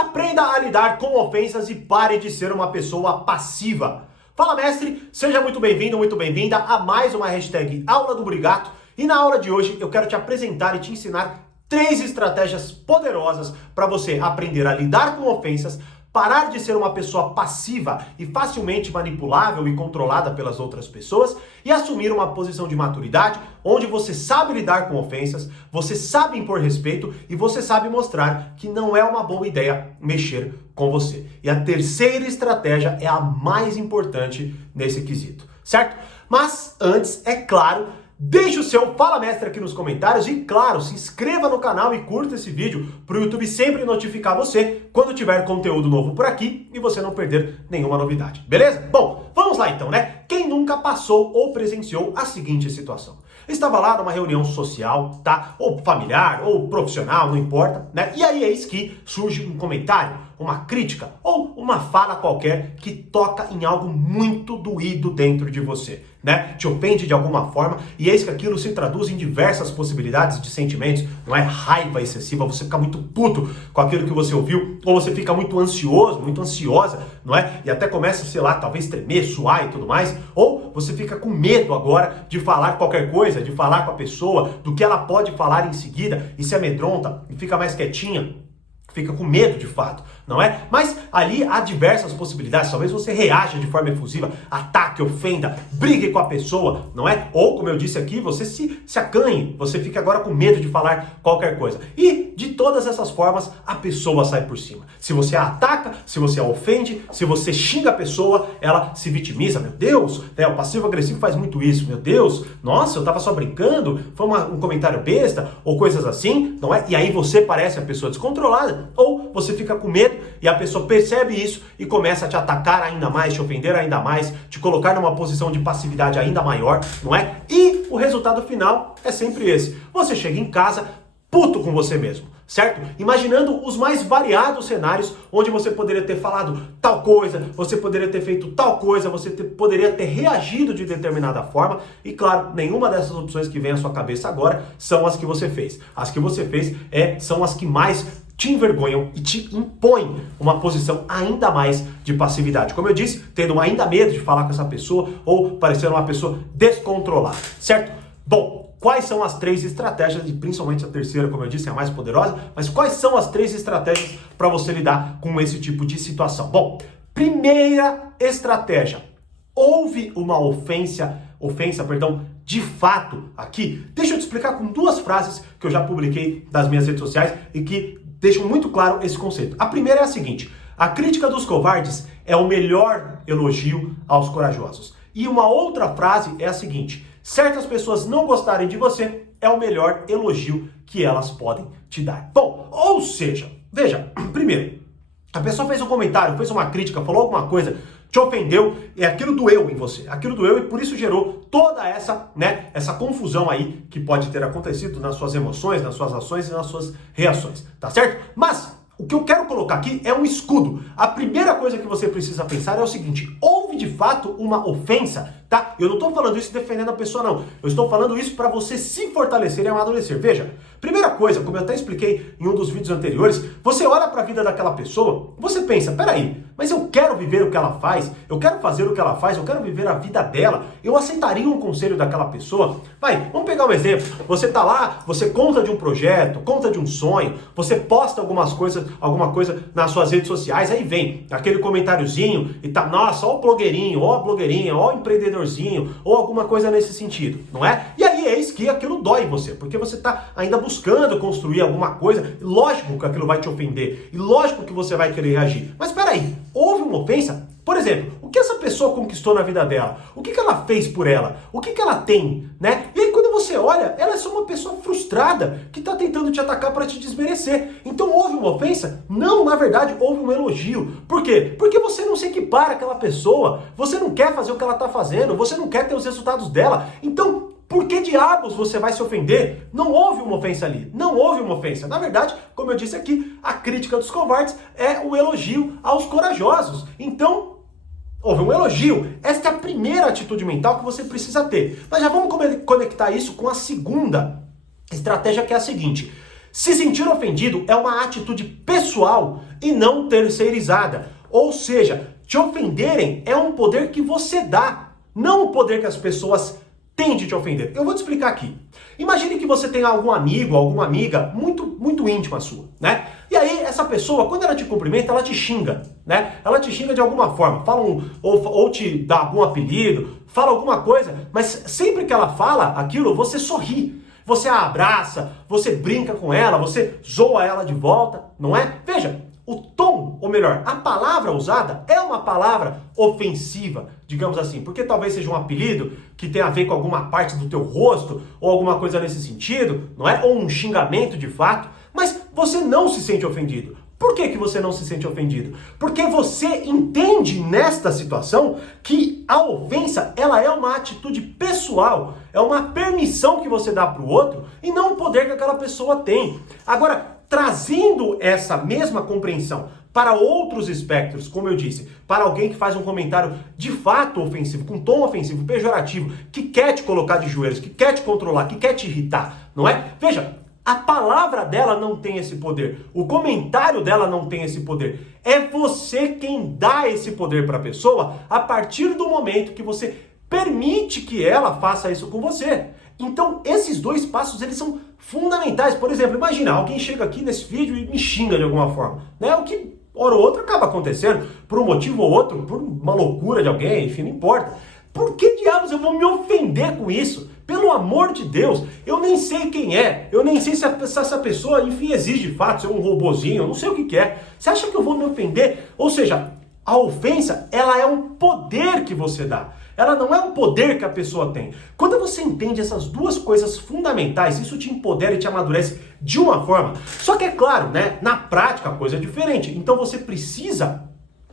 Aprenda a lidar com ofensas e pare de ser uma pessoa passiva. Fala, mestre, seja muito bem-vindo, muito bem-vinda a mais uma hashtag Aula do Brigato. E na aula de hoje eu quero te apresentar e te ensinar 3 estratégias poderosas para você aprender a lidar com ofensas, parar de ser uma pessoa passiva e facilmente manipulável e controlada pelas outras pessoas e assumir uma posição de maturidade onde você sabe lidar com ofensas, você sabe impor respeito e você sabe mostrar que não é uma boa ideia mexer com você. E a terceira estratégia é a mais importante nesse quesito, certo? Mas antes, é claro, deixe o seu Fala Mestre aqui nos comentários e, claro, se inscreva no canal e curta esse vídeo para o YouTube sempre notificar você quando tiver conteúdo novo por aqui e você não perder nenhuma novidade, beleza? Bom, vamos lá então, né? Quem nunca passou ou presenciou a seguinte situação? Estava lá numa reunião social, tá? Ou familiar, ou profissional, não importa, né? E aí eis que surge um comentário, uma crítica ou uma fala qualquer que toca em algo muito doído dentro de você, né? Te ofende de alguma forma e eis que aquilo se traduz em diversas possibilidades de sentimentos, não é? Raiva excessiva, você fica muito puto com aquilo que você ouviu, ou você fica muito ansioso, muito ansiosa, não é? E até começa, sei lá, talvez tremer, suar e tudo mais, ou você fica com medo agora de falar qualquer coisa, de falar com a pessoa, do que ela pode falar em seguida e se amedronta e fica mais quietinha. Fica com medo de fato, não é? Mas ali há diversas possibilidades. Talvez você reaja de forma efusiva, ataque, ofenda, brigue com a pessoa, não é? Ou, como eu disse aqui, você se acanhe, você fica agora com medo de falar qualquer coisa. E de todas essas formas, a pessoa sai por cima. Se você a ataca, se você a ofende, se você xinga a pessoa, ela se vitimiza. Meu Deus, né? O passivo-agressivo faz muito isso. Meu Deus, nossa, eu tava só brincando, foi um comentário besta, ou coisas assim, não é? E aí você parece a pessoa descontrolada. Ou você fica com medo e a pessoa percebe isso e começa a te atacar ainda mais, te ofender ainda mais, te colocar numa posição de passividade ainda maior, não é? E o resultado final é sempre esse. Você chega em casa puto com você mesmo, certo? Imaginando os mais variados cenários onde você poderia ter falado tal coisa, você poderia ter feito tal coisa, poderia ter reagido de determinada forma e, claro, nenhuma dessas opções que vem à sua cabeça agora são as que você fez. As que você fez são as que mais te envergonham e te impõem uma posição ainda mais de passividade. Como eu disse, tendo ainda medo de falar com essa pessoa ou parecendo uma pessoa descontrolada, certo? Bom, quais são as 3 estratégias, e principalmente a terceira, como eu disse, é a mais poderosa, mas quais são as 3 estratégias para você lidar com esse tipo de situação? Bom, primeira estratégia, houve uma ofensa, de fato aqui. Deixa eu te explicar com 2 frases que eu já publiquei nas minhas redes sociais e que deixam muito claro esse conceito. A primeira é a seguinte: a crítica dos covardes é o melhor elogio aos corajosos. E uma outra frase é a seguinte: certas pessoas não gostarem de você é o melhor elogio que elas podem te dar. Bom, ou seja, veja, primeiro, a pessoa fez um comentário, fez uma crítica, falou alguma coisa, te ofendeu, e aquilo doeu em você. Aquilo doeu e por isso gerou toda essa confusão aí que pode ter acontecido nas suas emoções, nas suas ações e nas suas reações, tá certo? Mas o que eu quero colocar aqui é um escudo. A primeira coisa que você precisa pensar é o seguinte: houve de fato uma ofensa, tá? Eu não estou falando isso defendendo a pessoa, não. Eu estou falando isso para você se fortalecer e amadurecer. Veja, primeira coisa, como eu até expliquei em um dos vídeos anteriores, você olha para a vida daquela pessoa, você pensa, peraí, mas eu quero viver o que ela faz, eu quero fazer o que ela faz, eu quero viver a vida dela, eu aceitaria um conselho daquela pessoa? Vai, vamos pegar um exemplo. Você tá lá, você conta de um projeto, conta de um sonho, você posta alguma coisa nas suas redes sociais, aí vem aquele comentáriozinho e tá, nossa, ó o blogueirinho, ó a blogueirinha, ó o empreendedorzinho, ou alguma coisa nesse sentido, não é? E aí eis que aquilo dói em você, porque você tá ainda buscando construir alguma coisa, e lógico que aquilo vai te ofender, e lógico que você vai querer reagir. Mas peraí, houve uma ofensa? Por exemplo, o que essa pessoa conquistou na vida dela? O que ela fez por ela? O que ela tem, né? E aí quando você olha, ela é só uma pessoa frustrada que está tentando te atacar para te desmerecer. Então houve uma ofensa? Não, na verdade houve um elogio. Por quê? Porque você não se equipara àquela pessoa, você não quer fazer o que ela está fazendo, você não quer ter os resultados dela. Então, por que diabos você vai se ofender? Não houve uma ofensa ali, não houve uma ofensa. Na verdade, como eu disse aqui, a crítica dos covardes é o elogio aos corajosos. Então, houve um elogio. Esta é a primeira atitude mental que você precisa ter. Mas já vamos conectar isso com a segunda estratégia, que é a seguinte: se sentir ofendido é uma atitude pessoal e não terceirizada. Ou seja, te ofenderem é um poder que você dá, não um poder que as pessoas têm de te ofender. Eu vou te explicar aqui. Imagine que você tem algum amigo, alguma amiga muito íntima sua, né? E aí essa pessoa, quando ela te cumprimenta, ela te xinga, né? Ela te xinga de alguma forma, ou te dá algum apelido, fala alguma coisa, mas sempre que ela fala aquilo, você sorri. Você a abraça, você brinca com ela, você zoa ela de volta, não é? Veja, o tom, ou melhor, a palavra usada é uma palavra ofensiva, digamos assim, porque talvez seja um apelido que tenha a ver com alguma parte do teu rosto, ou alguma coisa nesse sentido, não é? Ou um xingamento de fato, mas você não se sente ofendido. Por que você não se sente ofendido? Porque você entende nesta situação que a ofensa, ela é uma atitude pessoal, é uma permissão que você dá para o outro e não o poder que aquela pessoa tem. Agora, trazendo essa mesma compreensão para outros espectros, como eu disse, para alguém que faz um comentário de fato ofensivo, com tom ofensivo, pejorativo, que quer te colocar de joelhos, que quer te controlar, que quer te irritar, não é? Veja, a palavra dela não tem esse poder, o comentário dela não tem esse poder. É você quem dá esse poder para a pessoa a partir do momento que você permite que ela faça isso com você. Então, esses dois passos, eles são fundamentais. Por exemplo, imagina, alguém chega aqui nesse vídeo e me xinga de alguma forma, né? O que, hora ou outra, acaba acontecendo, por um motivo ou outro, por uma loucura de alguém, enfim, não importa. Por que diabos eu vou me ofender com isso? Pelo amor de Deus, eu nem sei quem é, eu nem sei se essa pessoa, enfim, existe de fato, se é um robozinho, eu não sei o que é. Você acha que eu vou me ofender? Ou seja, a ofensa, ela é um poder que você dá. Ela não é um poder que a pessoa tem. Quando você entende essas duas coisas fundamentais, isso te empodera e te amadurece de uma forma. Só que é claro, né, na prática a coisa é diferente. Então você precisa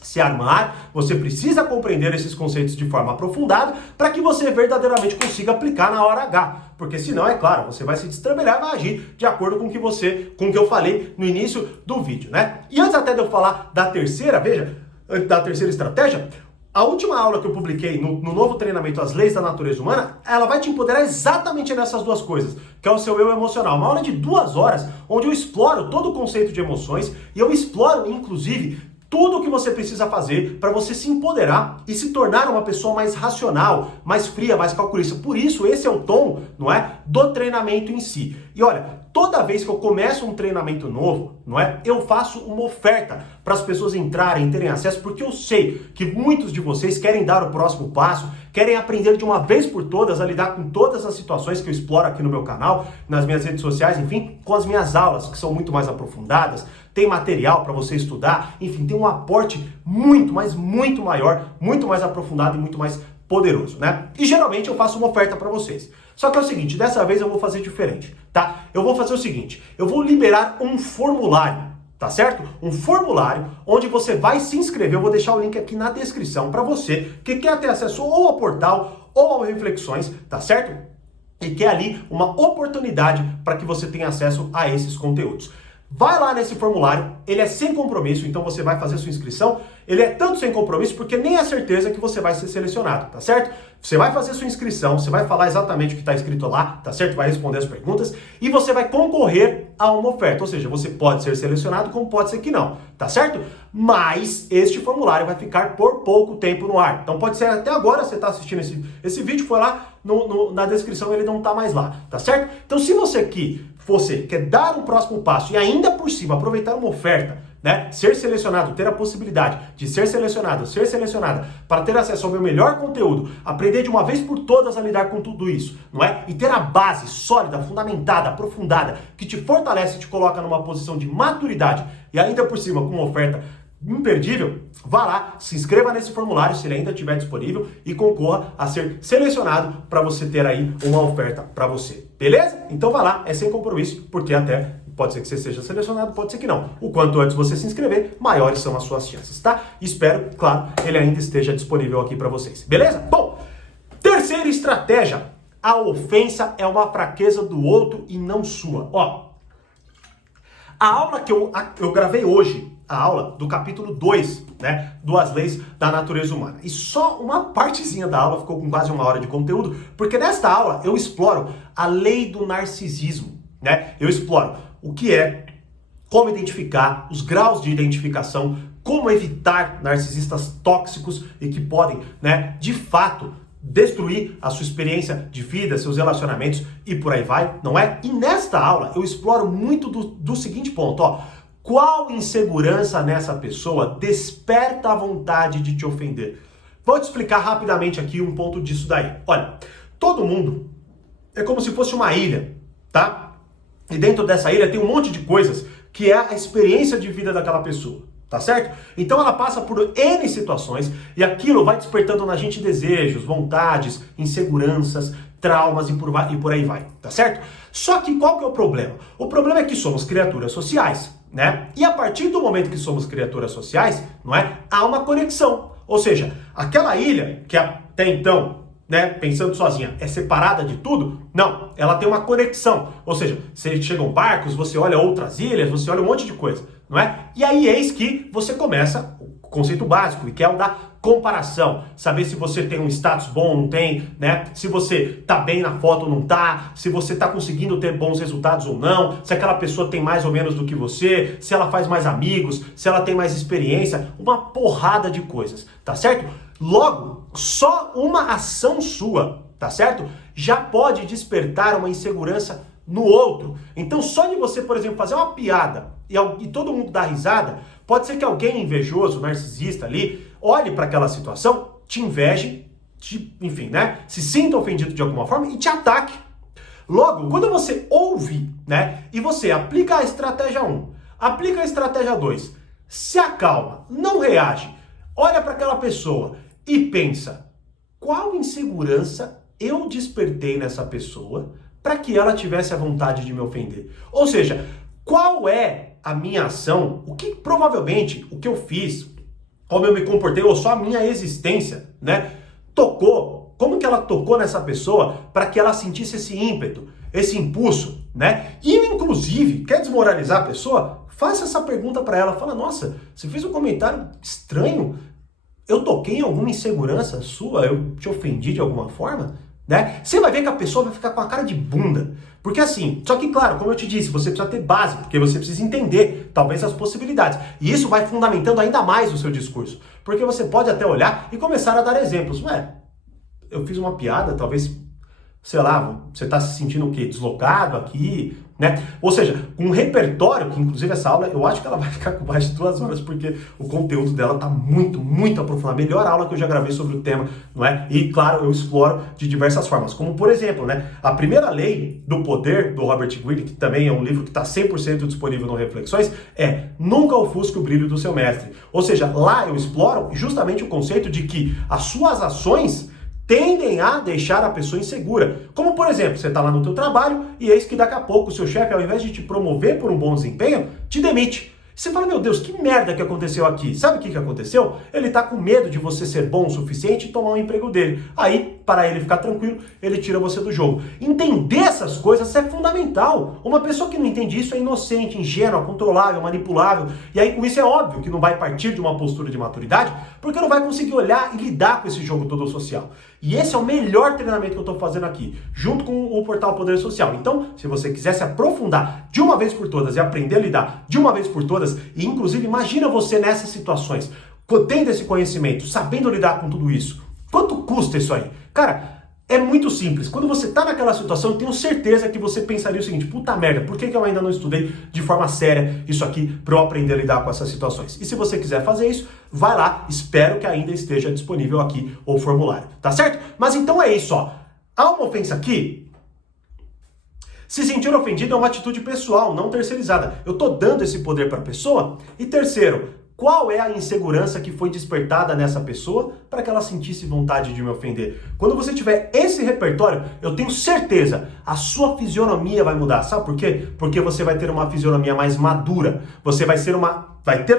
se armar, você precisa compreender esses conceitos de forma aprofundada para que você verdadeiramente consiga aplicar na hora H. Porque senão, é claro, você vai se destrambelhar e vai agir de acordo com o que eu falei no início do vídeo, né? E antes até de eu falar da terceira, veja, da terceira estratégia, a última aula que eu publiquei no novo treinamento As Leis da Natureza Humana, ela vai te empoderar exatamente nessas duas coisas, que é o seu eu emocional. Uma aula de 2 horas, onde eu exploro todo o conceito de emoções e eu exploro, inclusive, tudo o que você precisa fazer para você se empoderar e se tornar uma pessoa mais racional, mais fria, mais calculista. Por isso, esse é o tom, não é, do treinamento em si. E olha, toda vez que eu começo um treinamento novo, não é, eu faço uma oferta para as pessoas entrarem, terem acesso, porque eu sei que muitos de vocês querem dar o próximo passo, querem aprender de uma vez por todas a lidar com todas as situações que eu exploro aqui no meu canal, nas minhas redes sociais, enfim, com as minhas aulas, que são muito mais aprofundadas, tem material para você estudar, enfim, tem um aporte muito, mas muito maior, muito mais aprofundado e muito mais poderoso, né? E geralmente eu faço uma oferta para vocês. Só que é o seguinte, dessa vez eu vou fazer diferente, tá? Eu vou fazer o seguinte, eu vou liberar um formulário, tá certo? Um formulário onde você vai se inscrever, eu vou deixar o link aqui na descrição para você que quer ter acesso ou ao portal ou ao Reflexões, tá certo? E quer ali uma oportunidade para que você tenha acesso a esses conteúdos. Vai lá nesse formulário, ele é sem compromisso, então você vai fazer sua inscrição. Ele é tanto sem compromisso porque nem é certeza que você vai ser selecionado, tá certo? Você vai fazer sua inscrição, você vai falar exatamente o que está escrito lá, tá certo? Vai responder as perguntas e você vai concorrer a uma oferta. Ou seja, você pode ser selecionado como pode ser que não, tá certo? Mas este formulário vai ficar por pouco tempo no ar. Então pode ser até agora, você está assistindo esse vídeo, foi lá na descrição, ele não está mais lá, tá certo? Então se você quer dar um próximo passo e ainda por cima aproveitar uma oferta, né, ser selecionado, ter a possibilidade de ser selecionado, ser selecionada para ter acesso ao meu melhor conteúdo, aprender de uma vez por todas a lidar com tudo isso, não é? E ter a base sólida, fundamentada, aprofundada, que te fortalece e te coloca numa posição de maturidade e ainda por cima com uma oferta imperdível, vá lá, se inscreva nesse formulário se ele ainda estiver disponível e concorra a ser selecionado para você ter aí uma oferta para você, beleza? Então vá lá, é sem compromisso, porque até pode ser que você seja selecionado, pode ser que não. O quanto antes você se inscrever, maiores são as suas chances, tá? Espero, claro, ele ainda esteja disponível aqui para vocês, beleza? Bom, terceira estratégia, a ofensa é uma fraqueza do outro e não sua. Ó, a aula que eu gravei hoje, a aula do capítulo 2, né, do As Leis da Natureza Humana. E só uma partezinha da aula ficou com quase 1 hora de conteúdo, porque nesta aula eu exploro a lei do narcisismo, né? Eu exploro o que é, como identificar, os graus de identificação, como evitar narcisistas tóxicos e que podem, né, de fato, destruir a sua experiência de vida, seus relacionamentos e por aí vai, não é? E nesta aula eu exploro muito do seguinte ponto, ó. Qual insegurança nessa pessoa desperta a vontade de te ofender? Vou te explicar rapidamente aqui um ponto disso daí. Olha, todo mundo é como se fosse uma ilha, tá? E dentro dessa ilha tem um monte de coisas que é a experiência de vida daquela pessoa. Tá certo? Então ela passa por N situações e aquilo vai despertando na gente desejos, vontades, inseguranças, traumas e por aí vai, tá certo? Só que qual que é o problema? O problema é que somos criaturas sociais, né? E a partir do momento que somos criaturas sociais, não é? Há uma conexão. Ou seja, aquela ilha que até então, né, pensando sozinha, é separada de tudo? Não, ela tem uma conexão. Ou seja, você chegam barcos, você olha outras ilhas, você olha um monte de coisa, não é? E aí eis que você começa o conceito básico, que é o da comparação. Saber se você tem um status bom ou não tem, né? Se você tá bem na foto ou não tá, se você tá conseguindo ter bons resultados ou não, se aquela pessoa tem mais ou menos do que você, se ela faz mais amigos, se ela tem mais experiência, uma porrada de coisas, tá certo? Logo, só uma ação sua, tá certo? Já pode despertar uma insegurança no outro. Então, só de você, por exemplo, fazer uma piada e todo mundo dar risada, pode ser que alguém invejoso, narcisista ali, olhe para aquela situação, te inveje, enfim, né? Se sinta ofendido de alguma forma e te ataque. Logo, quando você ouve, né? E você aplica a estratégia 1, aplica a estratégia 2, se acalma, não reage, olha para aquela pessoa e pensa, qual insegurança eu despertei nessa pessoa para que ela tivesse a vontade de me ofender? Ou seja, qual é a minha ação, o que provavelmente o que eu fiz, como eu me comportei, ou só a minha existência, né, tocou, como que ela tocou nessa pessoa para que ela sentisse esse ímpeto, esse impulso, né? E inclusive, quer desmoralizar a pessoa? Faça essa pergunta para ela, fala, nossa, você fez um comentário estranho, eu toquei em alguma insegurança sua, eu te ofendi de alguma forma? Né? Você vai ver que a pessoa vai ficar com a cara de bunda. Porque assim, só que claro, como eu te disse, você precisa ter base, porque você precisa entender, talvez, as possibilidades. E isso vai fundamentando ainda mais o seu discurso. Porque você pode até olhar e começar a dar exemplos. Ué, eu fiz uma piada, talvez, sei lá, você está se sentindo o quê? Deslocado aqui, né? Ou seja, um repertório, que inclusive essa aula, eu acho que ela vai ficar com mais de 2 horas, porque o conteúdo dela tá muito aprofundado. A melhor aula que eu já gravei sobre o tema, não é? E claro, eu exploro de diversas formas, como por exemplo, né? A primeira lei do poder, do Robert Greene, que também é um livro que está 100% disponível no Reflexões, é nunca ofusque o brilho do seu mestre. Ou seja, lá eu exploro justamente o conceito de que as suas ações tendem a deixar a pessoa insegura. Como, por exemplo, você está lá no teu trabalho e eis que daqui a pouco o seu chefe, ao invés de te promover por um bom desempenho, te demite. Você fala, meu Deus, que merda que aconteceu aqui? Sabe o que aconteceu? Ele está com medo de você ser bom o suficiente e tomar o emprego dele. Aí, para ele ficar tranquilo, ele tira você do jogo. Entender essas coisas é fundamental. Uma pessoa que não entende isso é inocente, ingênua, controlável, manipulável. E aí, com isso, é óbvio que não vai partir de uma postura de maturidade, porque não vai conseguir olhar e lidar com esse jogo todo social. E esse é o melhor treinamento que eu estou fazendo aqui, junto com o Portal Poder Social. Então, se você quiser se aprofundar de uma vez por todas e aprender a lidar de uma vez por todas, e inclusive imagina você nessas situações, tendo esse conhecimento, sabendo lidar com tudo isso, quanto custa isso aí? Cara, é muito simples. Quando você está naquela situação, eu tenho certeza que você pensaria o seguinte, puta merda, por que eu ainda não estudei de forma séria isso aqui para eu aprender a lidar com essas situações? E se você quiser fazer isso, vai lá, espero que ainda esteja disponível aqui o formulário, tá certo? Mas então é isso, ó. Há uma ofensa aqui, se sentir ofendido é uma atitude pessoal, não terceirizada. Eu tô dando esse poder para a pessoa. E terceiro, qual é a insegurança que foi despertada nessa pessoa para que ela sentisse vontade de me ofender? Quando você tiver esse repertório, eu tenho certeza, a sua fisionomia vai mudar. Sabe por quê? Porque você vai ter uma fisionomia mais madura. Você vai ter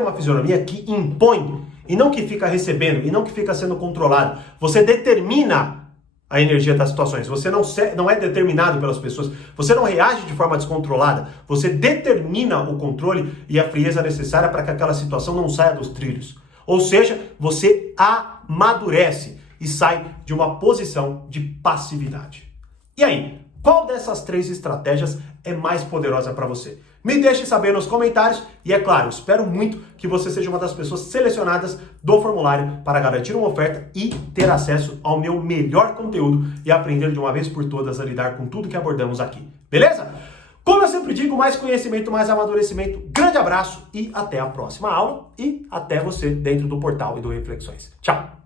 uma fisionomia que impõe, e não que fica recebendo, e não que fica sendo controlado. Você determina a energia das situações. Você não é determinado pelas pessoas. Você não reage de forma descontrolada. Você determina o controle e a frieza necessária para que aquela situação não saia dos trilhos. Ou seja, você amadurece e sai de uma posição de passividade. E aí, qual dessas 3 estratégias é mais poderosa para você? Me deixe saber nos comentários e, é claro, espero muito que você seja uma das pessoas selecionadas do formulário para garantir uma oferta e ter acesso ao meu melhor conteúdo e aprender de uma vez por todas a lidar com tudo que abordamos aqui. Beleza? Como eu sempre digo, mais conhecimento, mais amadurecimento. Grande abraço e até a próxima aula e até você dentro do portal e do Reflexões. Tchau!